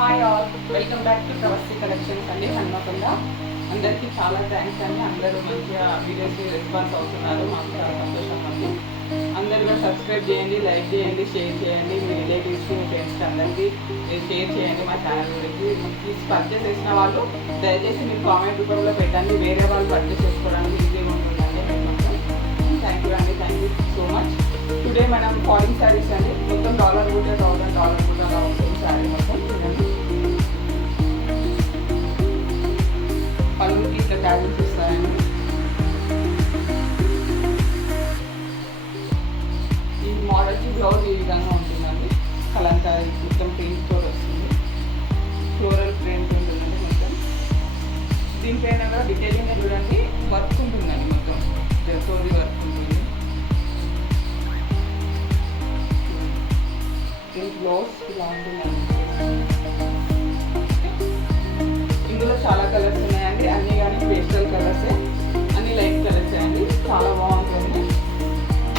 Hi all, welcome back to Pravasthi collections అండి. హన్మకొండ అందరికీ చాలా థ్యాంక్స్ అండి. అందరూ మంచిగా వీడియోస్కి రెస్పాన్స్ అవుతున్నారు, మాకు చాలా సంతోషం ఉంది. అందరూ కూడా సబ్స్క్రైబ్ చేయండి, లైక్ చేయండి, షేర్ చేయండి. మీ రిలేటివ్స్కి, మీ ఫ్రెండ్స్కి అందరికీ మీరు షేర్ చేయండి మా ఛానల్ గురించి. ప్లీజ్ పర్చేస్ చేసిన వాళ్ళు దయచేసి మీరు కామెంట్ రూపంలో పెట్టండి, వేరే వాళ్ళు పర్చేస్ చేసుకోవడానికి ఈజీగా ఉంటుందండి. థ్యాంక్ యూ అండి, thank you so much. Today మనం ఫాలింగ్ శారీస్ అండి. మొత్తం $1,000 కూడా $1,000 కూడా అలా ఉంటుంది శారీ మొత్తం. పలువురికి ఇట్లా ట్యాగిల్స్ ఇస్తాయండి. ఈ మోడల్కి బ్లౌజ్ ఈ విధంగా ఉంటుందండి. కలంకారీ మొత్తం ప్రింట్తో వస్తుంది, ఫ్లోరల్ ప్రింట్ ఉంటుందండి మొత్తం. దీనిపైన కూడా డీటెయిలింగ్ చూడండి, వర్క్ ఉంటుందండి మొత్తం, జర్దోజీ వర్క్ ఉంటుంది. దీని బ్లౌజ్ ఇలా ఉంటుందండి. ఇందులో చాలా కలర్స్ ఉన్నాయండి, అన్నీ కానీ పేస్టల్ కలర్సే, అన్ని లైట్ కలర్సే అండి. చాలా బాగుంటుంది,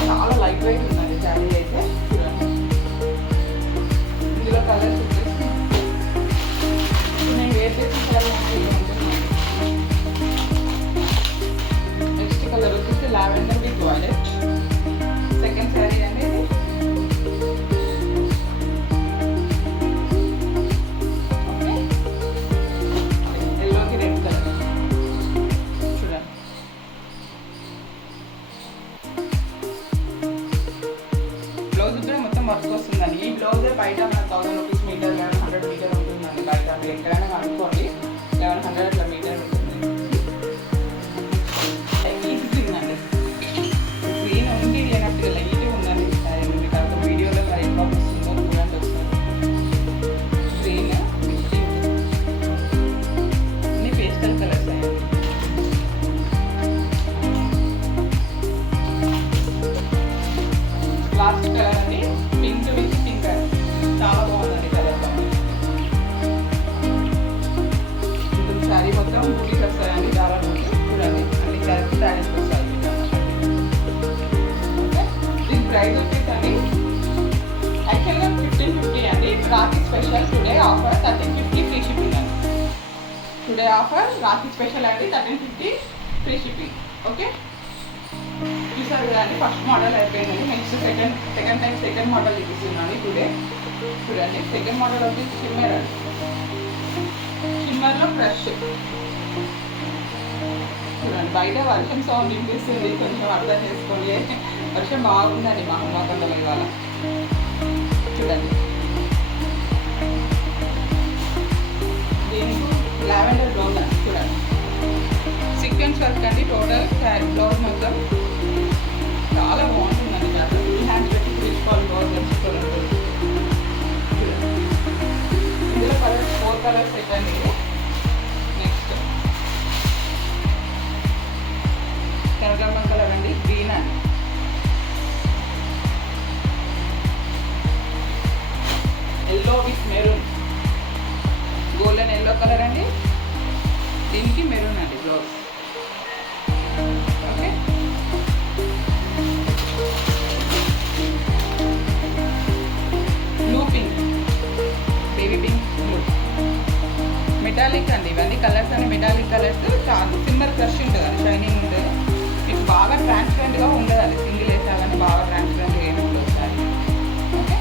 చాలా లైట్ వెయిట్ ఉందండి శారీ అయితే. చూడండి ఇందులో కలర్స్ వచ్చేసి నేను వేర్ చేసిన కలర్ ఉంటుంది. నెక్స్ట్ కలర్ వచ్చేసి lavender with violet. Second sari అనేది మొత్తం వర్క్ వస్తుందండి. ఈ బ్లౌజ్ బయట మన ₹1,000 మీటర్, 1,100 మీటర్ ఉంటుందండి. బయట మీరు ఎక్కడైనా కనుక్కోండి, 1,100 అట్లా మీటర్ ఉంటుంది. గ్రీన్ అండి, గ్రీన్ ఉంది లేనప్పుడు లైట్ ఉందండి. మీకు అక్కడ వీడియోలో సరిగ్గా వస్తుందో చూడండి వస్తుంది. గ్రీన్ అన్ని పేస్టల్ కలర్స్ అయ్యండి. లాస్ట్ కలర్ అండి, పింక్ విత్ పింక్. చాలా బాగుందండి కలర్ కాంబినేషన్. శారీ మొత్తం బూటీస్ వస్తాయండి, చాలా బూటీస్. చూడండి అన్ని కలిసి శారీస్ వస్తాయి. ఓకే, దీని ప్రైస్ వచ్చేసండి యాక్చువల్గా 1,550 అండి. Rakhi special today offer 1,350 free shipping అండి. టుడే ఆఫర్ రాఖీ స్పెషల్ అండి, 1,350 ఫ్రీ షిప్పింగ్. ఓకే, చూసారు కదండి, ఫస్ట్ మోడల్ అయిపోయిందండి. నెక్స్ట్ సెకండ్ మోడల్ చూపిస్తున్నాను టుడే. చూడండి సెకండ్ మోడల్ వచ్చేసి షిమ్మర్ అండి. షిమ్మర్లో ఫ్రెష్. చూడండి బయట వర్షం సౌండ్ వినిపిస్తుంది, కొంచెం అర్థం చేసుకోండి. వర్షం బాగుందండి మా హన్మకొండలో ఇవాళ. చూడండి దీనికి లావెండర్ బ్లౌజ్ అండి. చూడండి సీక్వెన్స్ వర్క్ అండి. టోటల్ శారీ బ్లౌజ్ మొత్తం చాలా బాగుంటుందండి. ఫుల్ హ్యాండ్స్ పెట్టి తీసుకోవాలి బ్లౌజ్ తెచ్చుకోవాలి. ఇందులో కలర్స్ 4 కలర్స్ పెట్టండి. నెక్స్ట్ కనకాంబరం కలర్ అండి, గ్రీన్ అండి, yellow with maroon, golden yellow colour అండి. దీనికి మెరూన్ అండి blouse. Okay, blue pink, baby pink, blue, metallic అండి. ఇవన్నీ కలర్స్ అన్ని మెటాలిక్ కలర్స్. చాలా సిమ్మర్ క్రష్ ఉంటుంది అది, షైనింగ్ ఉంటుంది. మీకు బాగా ట్రాన్స్పరెంట్గా ఉండదు అది, సింగిల్ వేసా కానీ బాగా ట్రాన్స్పరెంట్గా ఏమి వస్తాయి. ఓకే,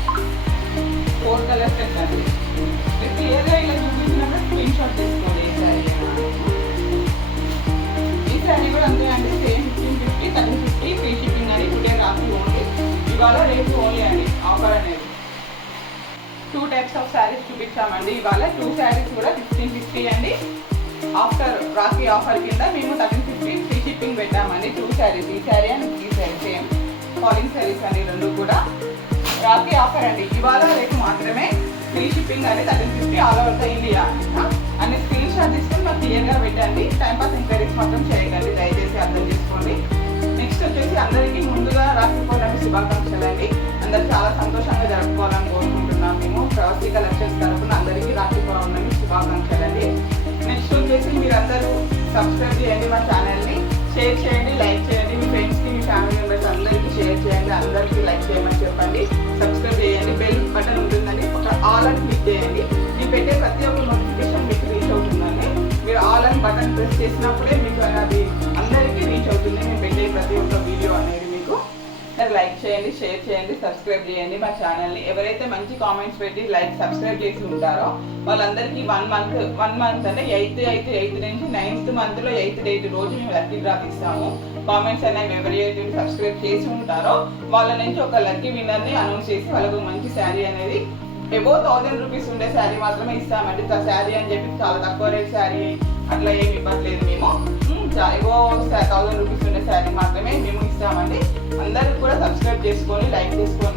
4 కలర్స్ పెట్టండి. మీరు క్లియర్గా ఇలా చూపించినప్పుడు స్క్రీన్ షాట్ తీసుకోండి. ఈ శారీ కూడా అంతే అండి, సేమ్ 1,550, 1,350 ఫ్రీ షిప్పింగ్ అని. టుడే రాత్రి ఓన్లీ, ఇవాళ రేపు ఓన్లీ అండి ఆఫర్ అనేది. 2 టైప్స్ ఆఫ్ శారీస్ చూపించామండి ఇవాళ. 2 శారీస్ కూడా 1,650 అండి. ఆఫ్టర్ రాఖీ ఆఫర్ కింద మేము 1,350 ఫ్రీ షిప్పింగ్ పెట్టామండి. 2 శారీస్, ఈ శారీ అండ్ ఈ శారీ సేమ్ ఫాలింగ్ శారీస్ అండి, 2 కూడా రాఖీ ఆఫర్ అండి. ఇవాళ రేపు మాత్రమే ఫ్రీ షిప్పింగ్ అనేది 1,350 ఆల్ ఓవర్ ద ఇండియా. అన్ని స్క్రీన్ షాట్ తీసుకొని మాకు క్లియర్గా పెట్టండి. టైంపాస్ ఎంక్వైరీస్ మాత్రం చేయగలండి, దయచేసి అర్థం చేసుకోండి. నెక్స్ట్ వచ్చేసి అందరికీ ముందుగా రాఖీ పౌర్ణమి శుభాకాంక్షలు అండి. అందరూ చాలా సంతోషంగా జరుపుకోవాలని కోరుకుంటున్నాం. మేము ప్రవస్తి కలెక్షన్స్ తరఫున అందరికీ రాఖీ పౌర్ణమి శుభాకాంక్షలు అండి. నెక్స్ట్ వచ్చేసి మీరందరూ సబ్స్క్రైబ్ చేయండి మా ఛానల్ని, షేర్ చేయండి, లైక్ చేయండి. మీ ఫ్రెండ్స్కి, మీ ఫ్యామిలీ మెంబర్స్ అందరికీ షేర్ చేయండి, అందరికీ లైక్ చేయమని చెప్పండి. సబ్స్క్రైబ్ చేయండి, బెల్ బటన్ ఉంటుందండి, ఒక ఆల్ అని క్లిక్ చేయండి. నేను పెట్టే ప్రతి సబ్స్క్రైబ్ చేసినప్పుడే మీకు అది అందరికీ రీచ్ అవుతుంది. నేను పెట్టే ప్రతి ఒక్క వీడియో అనేది మీకు లైక్ చేయండి, షేర్ చేయండి, సబ్స్క్రైబ్ చేయండి మా ఛానల్ని. ఎవరైతే మంచి కామెంట్స్ పెట్టి లైక్ సబ్స్క్రైబ్ చేసి ఉంటారో వాళ్ళందరికీ 1 మంత్ అంటే 8th నుంచి 9th మంత్లో 8th డేట్ రోజు మేము లక్కీ డ్రా తీస్తాము. కామెంట్స్ అనేవి ఎవరైతే సబ్స్క్రైబ్ చేసి ఉంటారో వాళ్ళ నుంచి ఒక లక్కీ విన్నర్ని అనౌన్స్ చేసి వాళ్ళకు మంచి శారీ అనేది ఎబో 1000 రూపీస్ ఉండే శారీ మాత్రమే ఇస్తామండి. శారీ అని చెప్పి చాలా తక్కువ రేట్ శారీ అట్లా ఏమి ఇవ్వట్లేదు మేము. ఎబో 1000 రూపీస్ ఉండే శారీ మాత్రమే మేము ఇస్తామండి. అందరూ కూడా సబ్స్క్రైబ్ చేసుకొని లైక్ చేసుకొని